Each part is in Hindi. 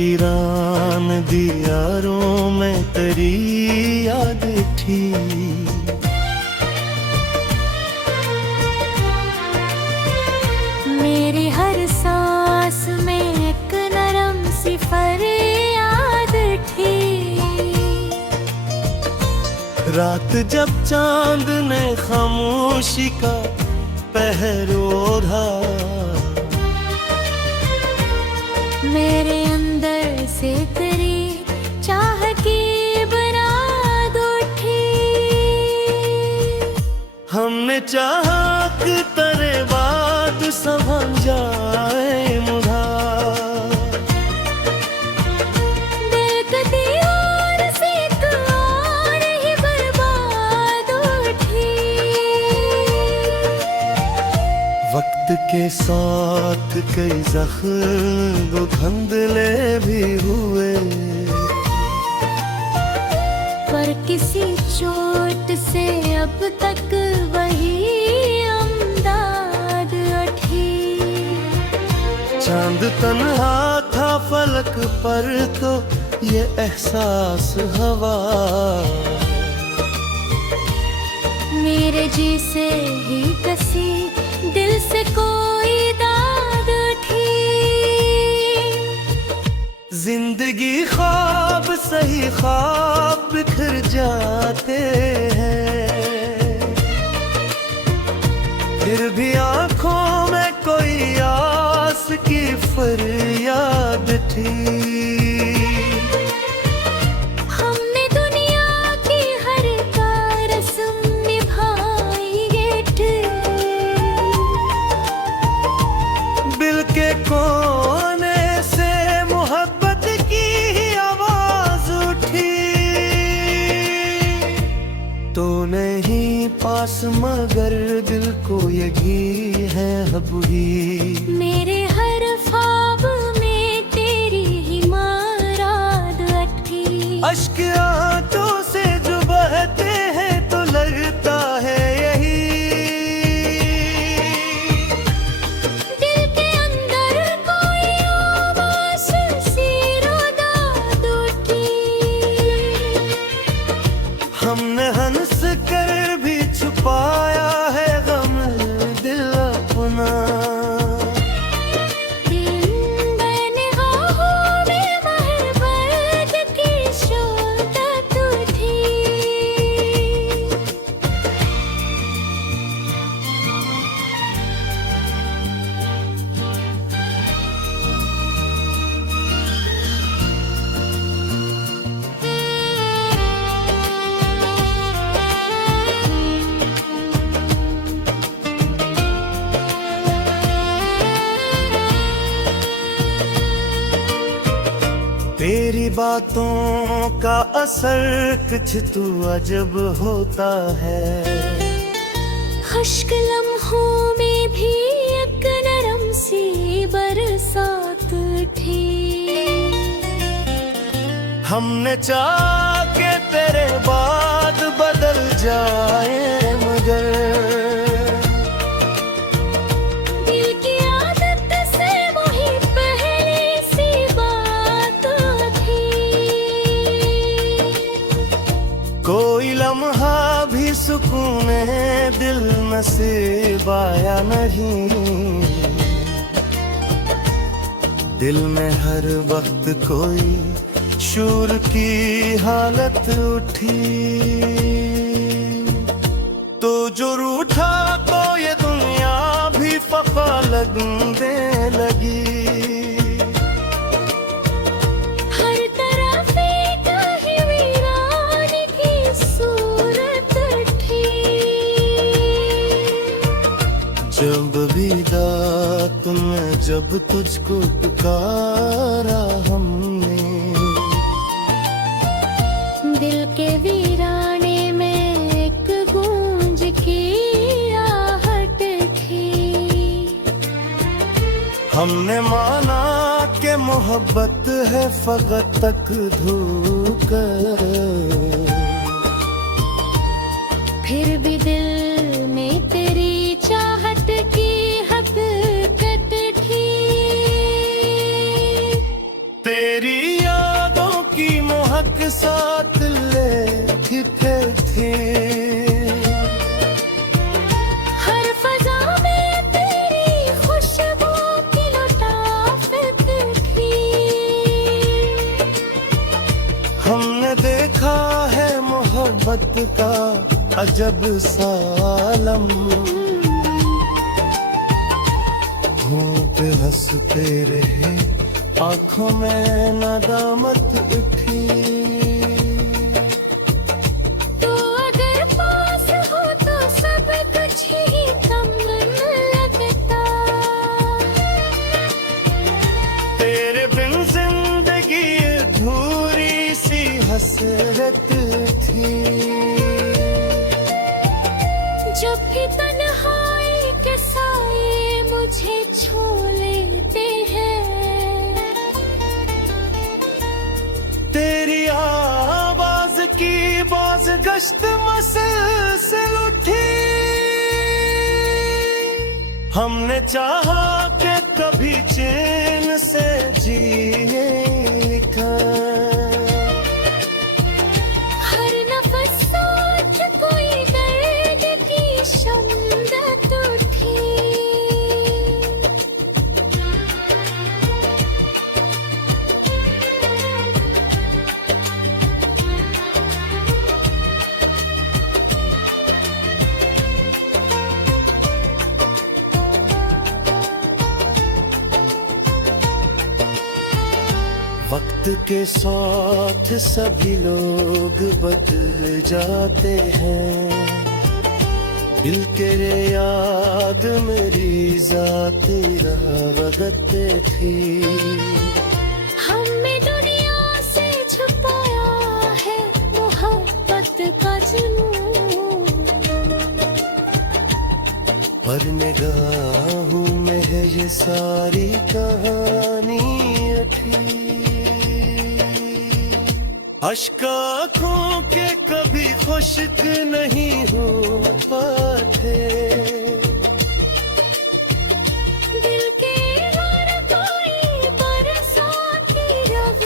वीरान दियारों में तेरी याद थी। मेरी हर सांस में एक नरम सी फरियाद थी। रात जब चांद ने खामोशी का पहर ओढ़ा, मेरे अंदर से तेरी चाह की बरात उठी। हमने चाहा कि तेरे बाद संभल जाए मुधा, दिल कभी और से एक और ही बर्बाद उठी। वक्त के साथ कई जख्म धुंधले भी हुए, पर किसी चोट से अब तक वही अमदाद उठी। चांद तन्हा था फलक पर तो ये एहसास हवा, मेरे जी से ही कसी दिल से कोई दाद उठी। जिंदगी ख्वाब सही ख्वाब बिखर जाते हैं, फिर भी आंखों में कोई आस की फरियाद थी। हमने दुनिया की हर रस्म निभाई दिल के कोने से मोहब्बत की आवाज उठी। तो नहीं पास मगर दिल को यही है अब भी। मेरे हर ख्वाब में तेरी ही मुराद अटकी। अश्क आंखों से जो बहते हैं तो लगता है यही, दिल के अंदर कोई आवाज़ सी रुदाद उठी। हमने हंस कर भी छुपाया है गम दिल अपना। निगाहों में मोहब्बत की शोधत उठी। तेरी बातों का असर कुछ तू अजब होता है। खुश्क लम्हों में भी एक नरम सी बरसात थी। हमने चाहा के तेरे बाद बदल जाए मगर दिल की आदत से वही पहली सी बात थी। कोई लम्हा भी सुकून दिल नसीब आया नहीं। दिल में हर वक्त कोई शूर की हालत उठी। तो जो रूठा तो ये दुनिया भी फफा लगने लगी। हर तरफ एक ही वीरान की सूरत थी। जब भी रात में जब तुझको पुकारा हमने, दिल के वीराने में एक गूंज की आहट थी। हमने माना कि मोहब्बत है फकत तक धोकर, फिर भी दिल में तेरी चाहत की हकीकत थी। तेरी यादों की महक साथ लेके थी। हर फजा में तेरी खुशबू की लुटाफत थी। हमने देखा है मोहब्बत का अजब सा आलम। होंठ हंसते रहे, आंखों में नदामत उठी। तो अगर पास हो तो सब कुछ ही कम लगता। तेरे बिन जिंदगी अधूरी सी हसरत थी। जब भी तन्हाई के साए मुझे छू लेते हैं, तेरी आवाज की बाज गश्त मसलसल उठी। हमने चाहा कि कभी चैन से जिए हर नफस साथ कोई दर्द की शम्मत उठी। वक्त के साथ सभी लोग बदल जाते हैं। दिल के याद मेरी जाती रावत थी। हमने दुनिया से छुपाया है मोहब्बत का जुनून। पर निगाहों में है ये सारी कहानी अठी। अश्क आँखों के कभी खुश्क नहीं हो पाते। दिल के हर कोई बरसाती रग।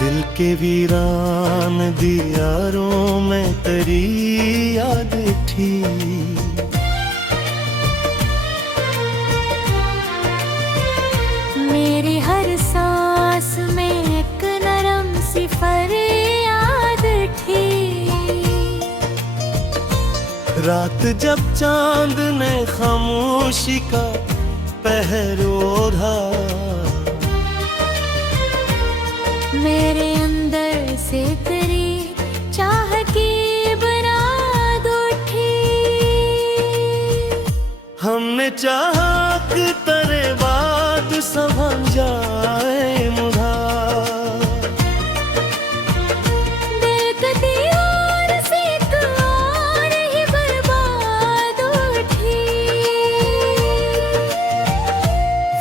दिल के वीरान दियारों में तेरी याद थी। मेरी हर सांस में एक नरम सी फरियाद थी। रात जब चांद ने खामोशी का पहर ओढ़ा। मेरे अंदर से तेरी चाह की बरात उठी। हमने चाहा कि तेरे बाद संभल जाए मुधा। दिल कती और से एक और ही बर्बाद उठी।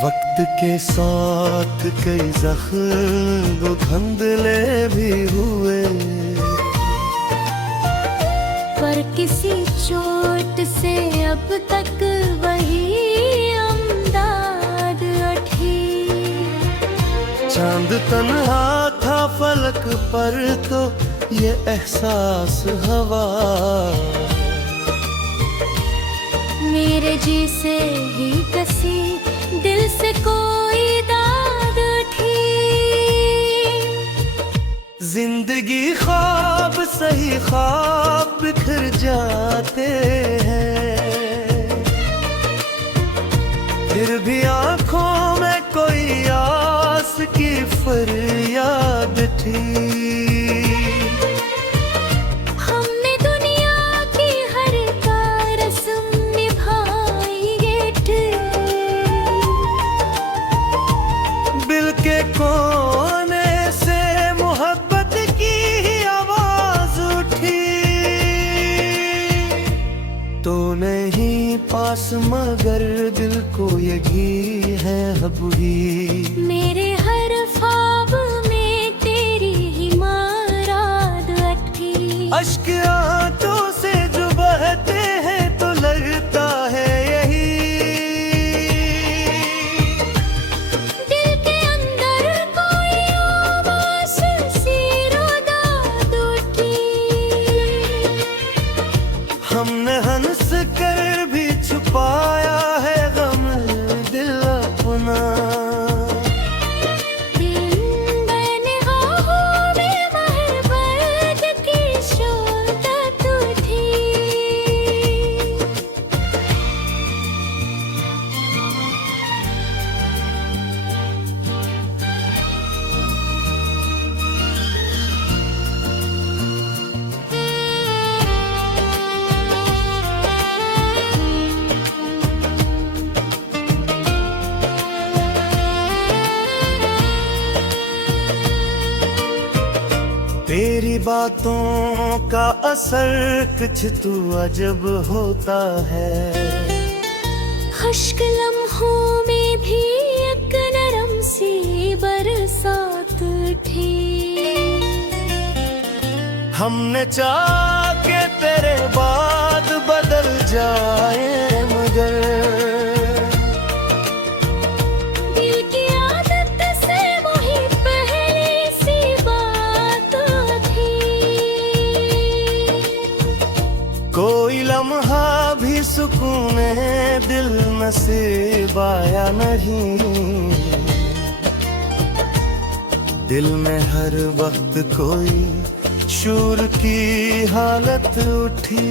वक्त के साथ कई जख्म धुंधले भी हुए। पर किसी चोट से अब तक वही अमदाद उठी। चांद तन्हा था फलक पर तो ये एहसास हवा। मेरे जी से ही कसी दिल से कोई दाद उठी। जिंदगी ख्वाब सही ख्वाब बिखर जाते हैं। फिर भी आंखों में कोई आस की फरियाद थी। हमने दुनिया की हर का रस्म निभाई दिल के कोने से नहीं पास मगर दिल को ये घी है हबी। मेरे हर ख्वाब में तेरी ही मुराद अटकी। अश्क आंखों से जो बहते हैं तो लगता है यही। दिल के अंदर कोई आवाज़ सी रुदाद उठी। हमने हंस कर भी छुपाया है गम दिल अपना। तेरी बातों का असर कुछ तू अजब होता है। खुश्क लम्हों में भी एक नरम सी बरसात थी। हमने चाहा के तेरे बाद बदल जाए मगर दिल की आदत से वही पहली सी बात थी। कोई लम्हा भी सुकून दिल नसीब आया नहीं। दिल में हर वक्त कोई शूर की हालत उठी।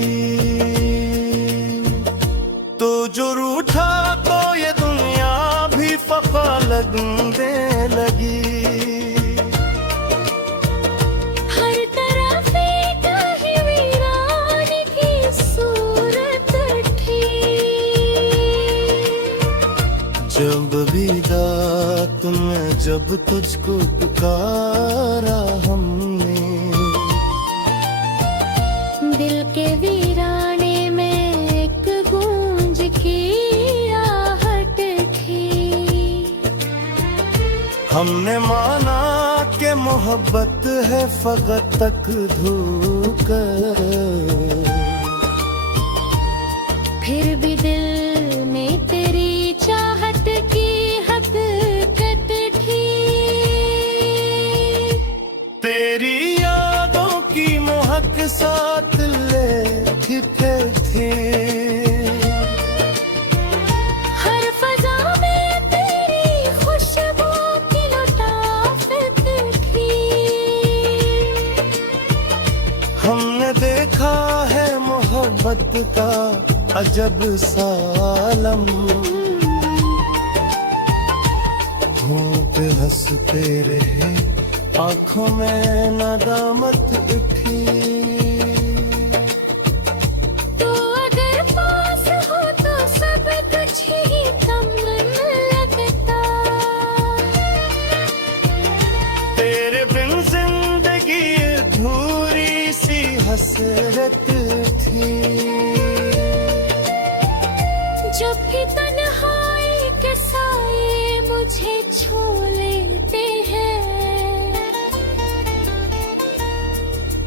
तो जो रूठा को ये दुनिया भी फका लगने लगी। हर तरफ एक ही वीरान की सूरत थी। जब भी रात में जब तुझको पुकारा हमने। दिल के वीराने में एक गूंज की आहट थी। हमने माना कि मोहब्बत है फकत तक धोकर। फिर भी दिल में तेरी चाहत की हकीकत थी। तेरी यादों की महक साथ लेके थे। हर फजा में तेरी खुशबू की लुटाफत थी। हमने देखा है मोहब्बत का अजब सा आलम। होंठ हंसते रहे आँखों में नदामत उठी। तो अगर पास हो तो सब कुछ ही कम लगता। तेरे बिन जिंदगी अधूरी सी हसरत थी। जब भी तन्हाई के साए मुझे छू लेते हैं।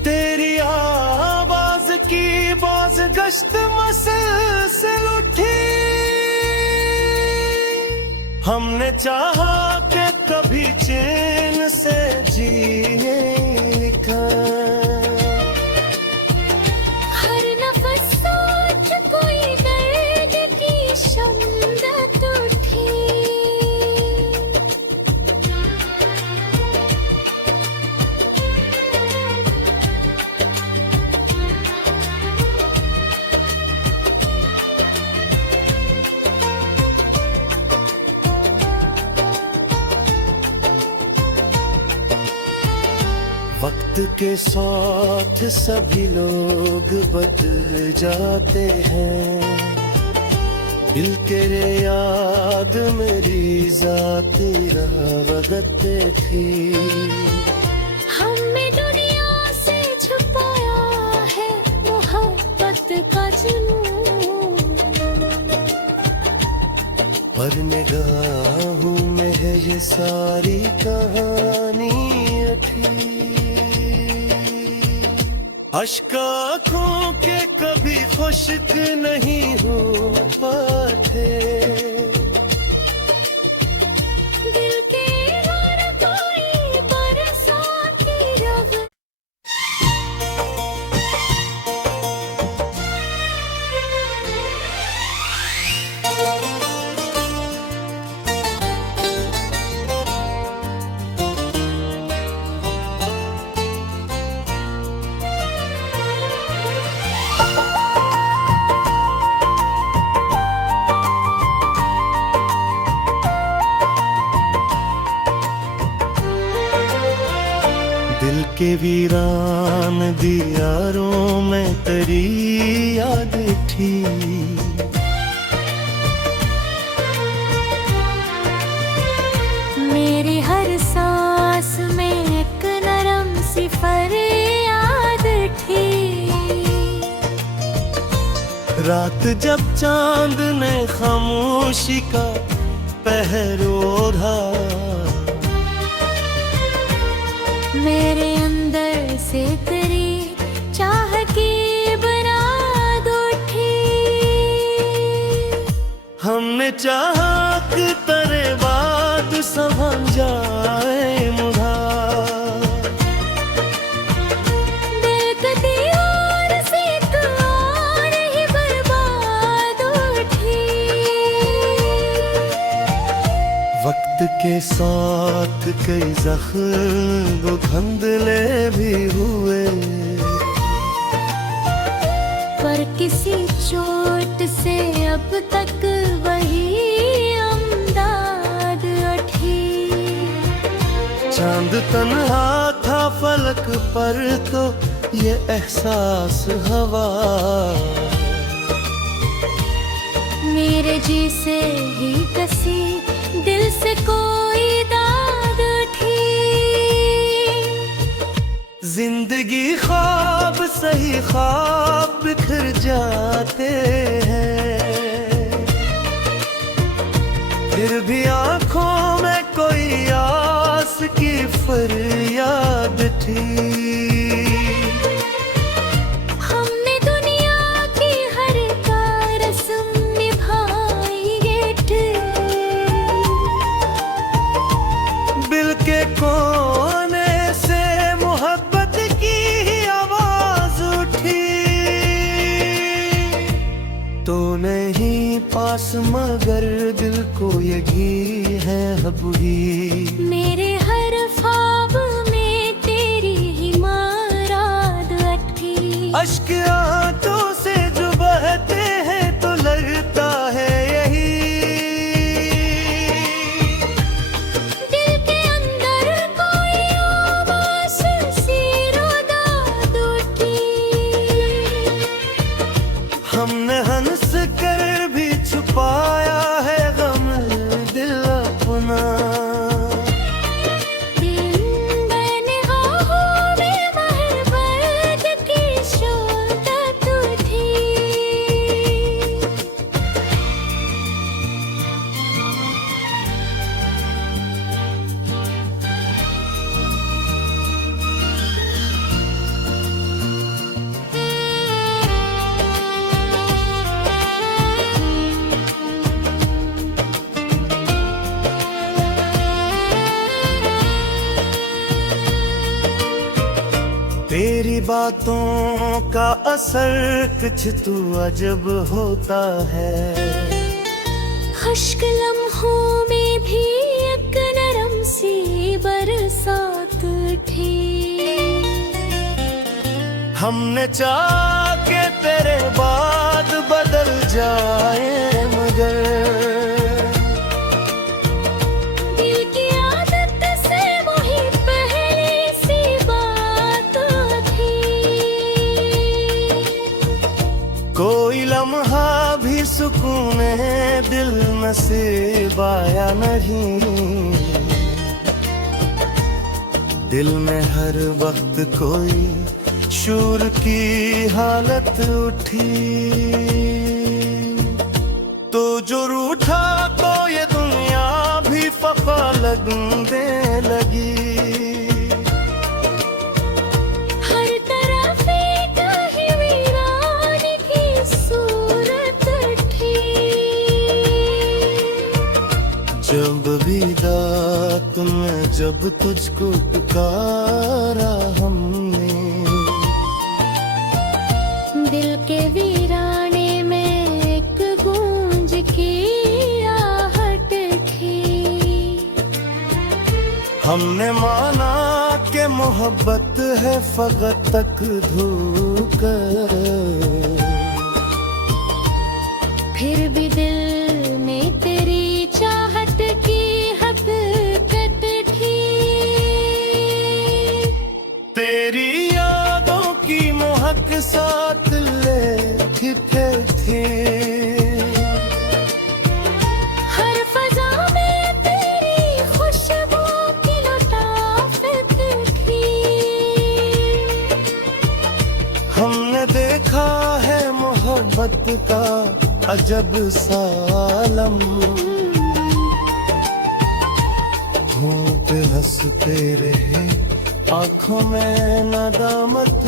तेरी आवाज की बाज गश्त मसलसल उठी। हमने चाहा कि कभी चैन से जिए लिखा। हर नफस सोच कोई दर्द की शम्मत उठी। वक्त के साथ सभी लोग बदल जाते हैं। दिल तेरे याद मेरी जाती रावगत थी। हमने दुनिया से छुपाया है मोहब्बत का जुनून। सारी कहानी अठी। अश्क आँखों के कभी खुश्क नहीं हो पाते, दिल के और कोई बरसाती रव। दिल के वीरान दियारों में तेरी याद थी। मेरी हर सांस में एक नरम सी फरियाद थी। रात जब चांद ने खामोशी का पहर ओढ़ा, मेरे अंदर से तेरी चाह की बरात उठी। हमने चाहा कि तेरे बाद संभल जाए मुधा। दिल कती और से एक और ही बर्बाद उठी। वक्त के साथ कई जख्म धुंधले भी हुए, पर किसी चोट से अब तक वही अमदाद उठी। चांद तन्हा था फलक पर तो ये एहसास हवा। मेरे जी से ही कसी दिल से कोई दाद उठी। जिंदगी ख्वाब सही ख्वाब बिखर जाते हैं, फिर भी आंखों में कोई आस की फरियाद थी। हमने दुनिया की हर का रस्म निभाई दिल के कोने से मोहब्बत की आवाज उठी। तो नहीं पास मगर दिल को यही है अब भी। मेरे हर ख्वाब में तेरी ही मुराद अठी। अश्क आंखों से जो बहते हैं तो लगता है यही। दिल के अंदर कोई आवाज़ सी रुदाद उठी। हमने हंस कर भी छुपाया है गम दिल अपना। बेनिगाहों में मोहब्बत की शोधत उठी। तेरी बातों का असर कुछ तू अजब होता है। खुश्क लम्हों में भी एक नरम सी बरसात थी। हमने चाहा के तेरे बाद बदल जाए मगर दिल की आदत से वही पहली सी बात थी। कोई लम्हा भी सुकून दिल नसीब आया नहीं। दिल में हर वक्त कोई शूर की हालत उठी। तो जो रूठा तो ये दुनिया भी फका लगने लगी। हर तरफ एक ही वीरान की सूरत थी। जब भी रात में जब तुझको पुकारा हमने, दिल के वीराने में एक गूंज की आहट थी। हमने माना कि मोहब्बत है फकत तक धोकर, फिर भी दिल में तेरी चाहत की हकीकत थी। तेरी यादों की महक साथ लेके थे। हर फजा में तेरी खुशबू की लताफत थी। हमने देखा है मोहब्बत का अजब सा आलम, होंठ हंसते रहे आंखों में नदामत